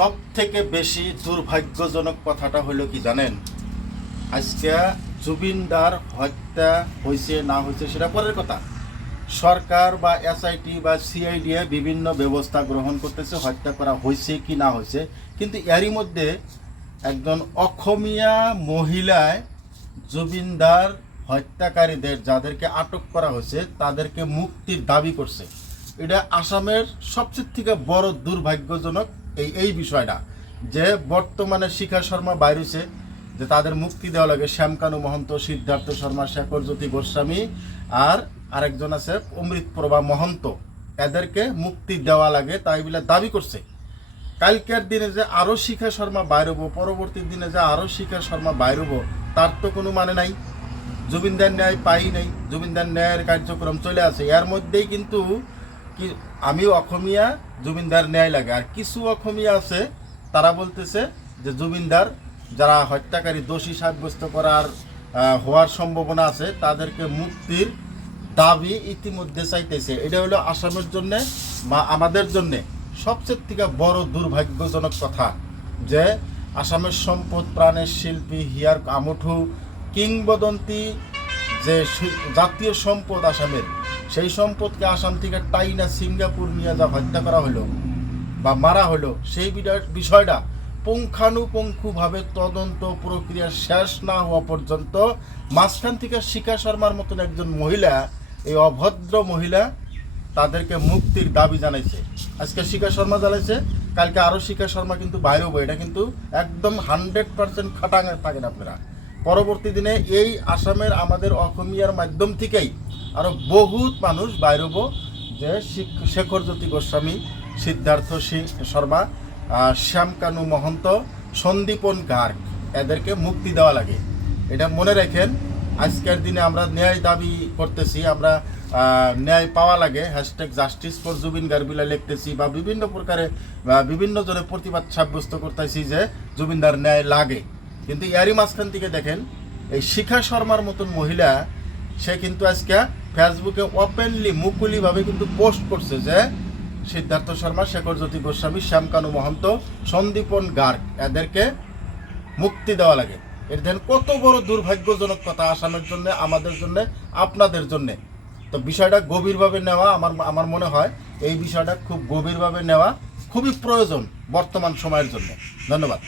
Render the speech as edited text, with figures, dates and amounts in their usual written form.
সব থেকে বেশি দুর্ভাগ্যজনক কথাটা হলো কি জানেন, আজকে জুবিনদার হত্যা হয়েছে না হয়েছে সেটা পরের কথা। সরকার বা এসআইটি বা সিআইডি বিভিন্ন ব্যবস্থা গ্রহণ করতেছে হত্যা করা হয়েছে কি না হয়েছে, কিন্তু এরই মধ্যে একজন অসমীয়া মহিলায় জুবিনদার হত্যাকারীদের যাদেরকে আটক করা হয়েছে তাদেরকে মুক্তির দাবি করছে। এটা আসামের সবচেয়ে থেকে বড় দুর্ভাগ্যজনক এই বিষয়টা, যে বর্তমানে শিখা শর্মা বাইরেছে যে তাদের মুক্তি দেওয়া লাগে। শ্যামকানু মহন্ত, সিদ্ধার্থ শর্মা, শেখর জ্যোতি গোস্বামী আর আরেকজন আছে অমৃতপ্রভা মহন্ত, এদেরকে মুক্তি দেওয়া লাগে তাই বলে দাবি করছে। কালকের দিনে যে আরও শিখা শর্মা বাইরব, পরবর্তী দিনে যে আরও শিখা শর্মা বাইরব, তার তো কোনো মানে নাই। জুবিনদার ন্যায় পাই নাই, জুবিনদার ন্যায়ের কার্যক্রম চলে আছে। এর মধ্যেই কিন্তু কি আমি অসমীয়া, জুবিনদার ন্যায় লাগে। আর কিছু অসমীয়া আছে তারা বলতেছে যে জুবিনদার যারা হত্যাকারী দোষী সাব্যস্ত করার হওয়ার সম্ভাবনা আছে তাদেরকে মুক্তির দাবি ইতিমধ্যে চাইতেছে। এটা হলো আসামের জন্যে বা আমাদের জন্যে সবচেয়ে থেকে বড় দুর্ভাগ্যজনক কথা, যে আসামের সম্পদ, প্রাণের শিল্পী, হিয়ার আমঠু, কিংবদন্তি যে জাতীয় সম্পদ আসামের, সেই সম্পদকে আসাম থেকে টাইনা সিঙ্গাপুর নিয়ে যা হত্যা করা হলো বা মারা হলো, সেই বিষয়টা পুঙ্খানুপুঙ্খভাবে তদন্ত প্রক্রিয়া শেষ না হওয়া পর্যন্ত মাঝখান থেকে শিখা শর্মার মতন একজন মহিলা, এই অভদ্র মহিলা, তাদেরকে মুক্তির দাবি জানাইছে। আজকে শিখা শর্মা জানাইছে, কালকে আরও শিখা শর্মা কিন্তু বাইরে হবো। এটা কিন্তু একদম 100% খাটাং থাকেন আপনারা। পরবর্তী দিনে এই আসামের আমাদের অসমীয়ার মাধ্যম থেকেই আরও বহুত মানুষ বাইরে হবো, যে শেখর জ্যোতি গোস্বামী, সিদ্ধার্থ শর্মা, শ্যামকানু মহন্ত, সন্দীপন গার্গ, এদেরকে মুক্তি দেওয়া লাগে। এটা মনে রাখেন। আজকের দিনে আমরা ন্যায় দাবি করতেছি, আমরা ন্যায় পাওয়া লাগে, #জাস্টিস ফর জুবিন গার্বিলা লিখতেছি বা বিভিন্ন প্রকারে বিভিন্ন জনে প্রতিবাদ সাব্যস্ত করতেছি যে জুবিনদার ন্যায় লাগে। কিন্তু এরই মাঝখান থেকে দেখেন এই শিখা শর্মার মতন মহিলা, সে কিন্তু আজকে ফেসবুকে ওপেনলি মুকুলিভাবে কিন্তু পোস্ট করছে যে সিদ্ধার্থ শর্মা, শেখর জ্যোতি গোস্বামী, শ্যামকানু মহন্ত, সন্দীপন গার্গ, এদেরকে মুক্তি দেওয়া লাগে। এর দেন কত বড় দুর্ভাগ্যজনক কথা আসামের জন্য, আমাদের জন্য, আপনাদের জন্য। তো বিষয়টা গভীরভাবে নেওয়া আমার মনে হয় এই বিষয়টা খুব গভীরভাবে নেওয়া খুবই প্রয়োজন বর্তমান সময়ের জন্য। ধন্যবাদ।